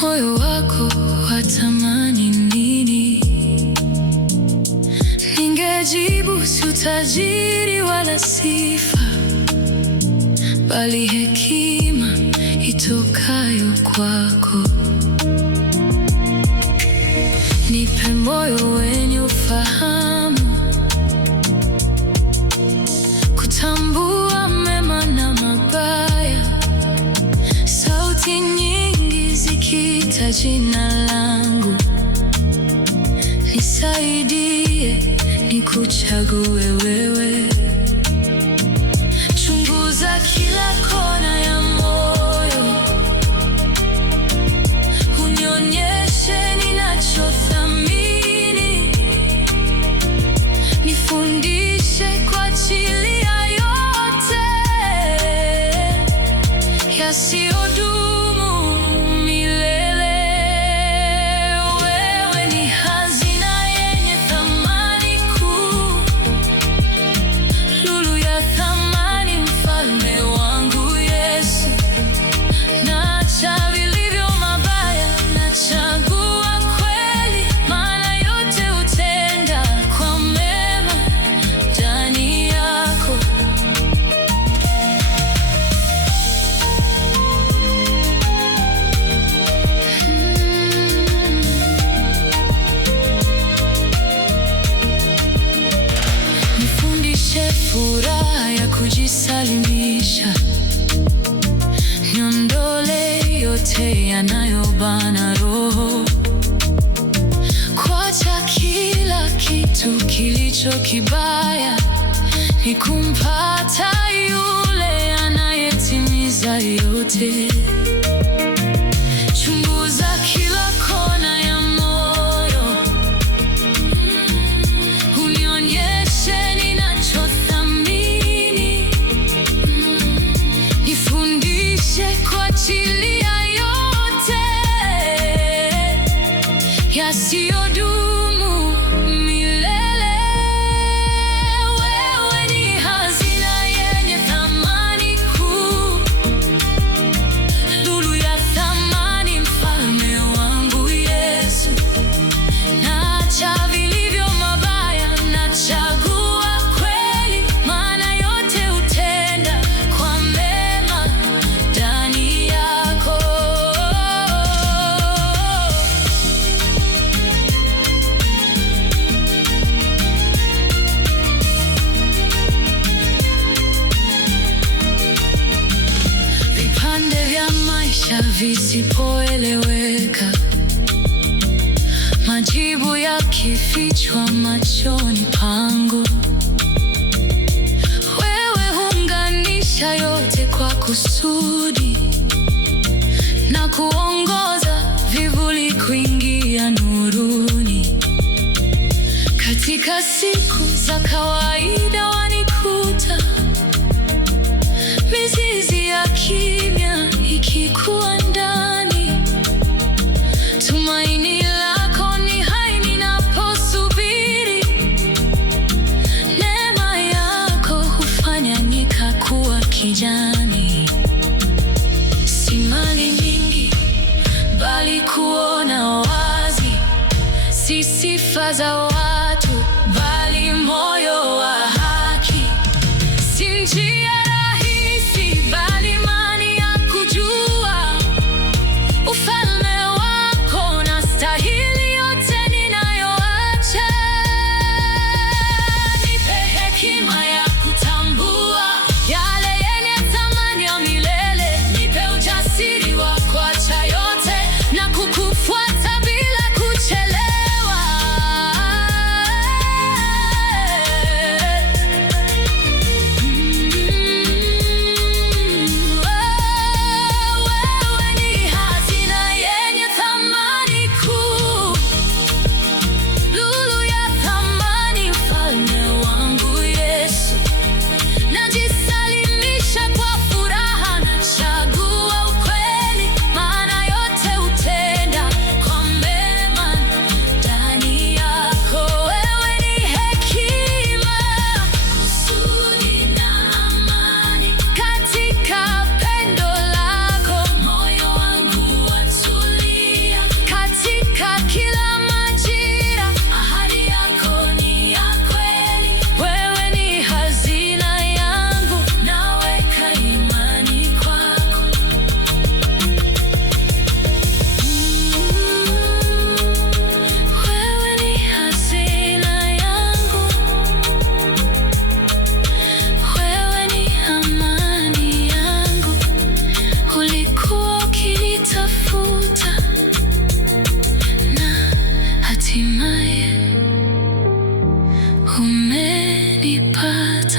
Moyo wako watamani nini? Ningejibu si utajiri wala sifa, bali hekima itokayo kwako. Nipe moyo wenye ufahamu, kutambua mema na mabaya, sauti nyingi zikiita jina langu. Nisaidie nikuchague wewe, chunguza kila kona ya moyo, unionyeshe ninachothamini, nifundishe kuachilia yote yasiyodumu milele. Wewe ni hazina yenye thamani kuu, lulu ya thamani, mfalme wangu Yesu. Naacha vilivyo mabaya, nachagua kweli, maana yote hutenda kwa mema ndani yako. Nifundishe furaha ya kujisalimisha, niondole yote yanayobana roho, kuacha kila kitu kilicho kibaya, ni kumpata yule anayetimiza yote. Chunguza kila kona ya moyo, unionyeshe ninachothamini, nifundishe kuachilia yote yasiyodumu milele. Wewe ni hazina yenye thamani kuu, lulu ya thamani, mfalme wangu Yesu. Naacha vilivyo mabaya, nachagua kweli, maana yote hutenda kwa mema ndani yako. Vipande vya maisha visipoeleweka, majibu yakifichwa machoni pangu, wewe huunganisha yote kwa kusudi, na kuongoza vivuli kuingia nuruni. Katika siku za kawaida wanikuta, mizizi ya kimya ikikua ndani, tumaini lako ni hai ninaposubiri, neema yako hufanya nyika kuwa kijani. Si mali nyingi, bali kuona wazi, si sifa za watu, bali moyo wa haki. Si njia rahisi, bali imani ya kujua ufalme wako, na stahili yote ninayoacha. Nipe hekima ya kutambua yale yenye thamani ya milele, nipe ujasiri wa kuacha yote na kukufuata bila kuchelewa. umenipata.